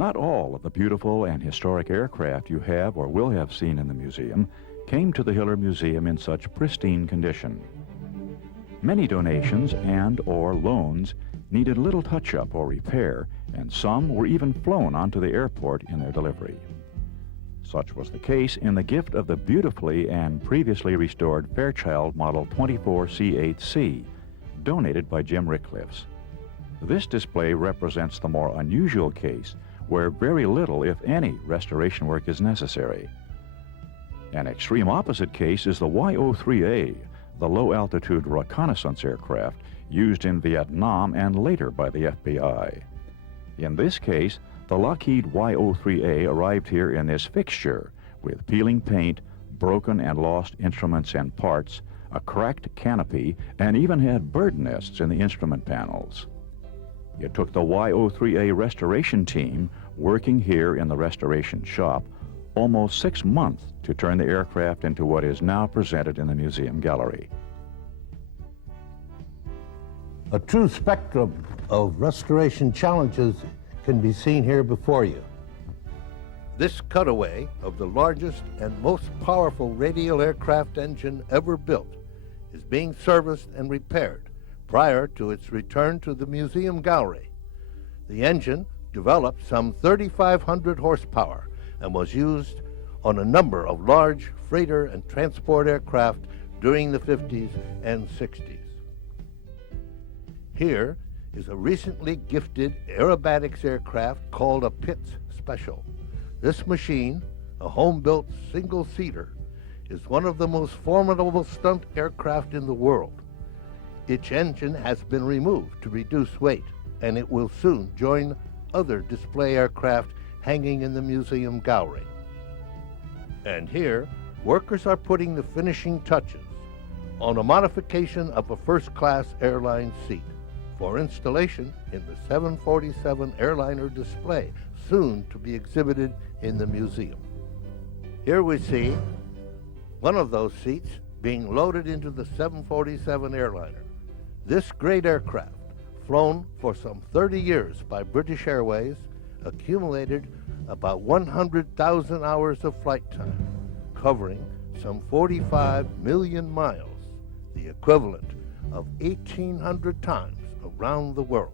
Not all of the beautiful and historic aircraft you have or will have seen in the museum came to the Hiller Museum in such pristine condition. Many donations and/or loans needed little touch-up or repair, and some were even flown onto the airport in their delivery. Such was the case in the gift of the beautifully and previously restored Fairchild Model 24C8C, donated by Jim Rickliffs. This display represents the more unusual case where very little, if any, restoration work is necessary. An extreme opposite case is the YO-3A, the low-altitude reconnaissance aircraft used in Vietnam and later by the FBI. In this case, the Lockheed YO-3A arrived here in this fixture with peeling paint, broken and lost instruments and parts, a cracked canopy, and even had bird nests in the instrument panels. It took the YO-3A restoration team working here in the restoration shop almost 6 months to turn the aircraft into what is now presented in the museum gallery. A true spectrum of restoration challenges can be seen here before you. This cutaway of the largest and most powerful radial aircraft engine ever built is being serviced and repaired prior to its return to the museum gallery. The engine developed some 3,500 horsepower and was used on a number of large freighter and transport aircraft during the 50s and 60s. Here is a recently gifted aerobatics aircraft called a Pitts Special. This machine, a home-built single-seater, is one of the most formidable stunt aircraft in the world. Its engine has been removed to reduce weight, and it will soon join other display aircraft hanging in the museum gallery. And here, workers are putting the finishing touches on a modification of a first-class airline seat for installation in the 747 airliner display, soon to be exhibited in the museum. Here we see one of those seats being loaded into the 747 airliner. This great aircraft, flown for some 30 years by British Airways, accumulated about 100,000 hours of flight time, covering some 45 million miles, the equivalent of 1,800 times around the world.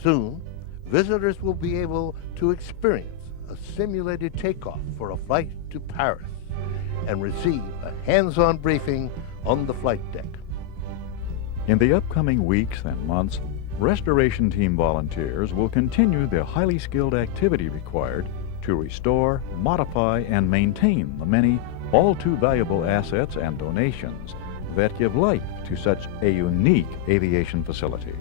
Soon, visitors will be able to experience a simulated takeoff for a flight to Paris and receive a hands-on briefing on the flight deck. In the upcoming weeks and months, restoration team volunteers will continue the highly skilled activity required to restore, modify, and maintain the many all too valuable assets and donations that give life to such a unique aviation facility.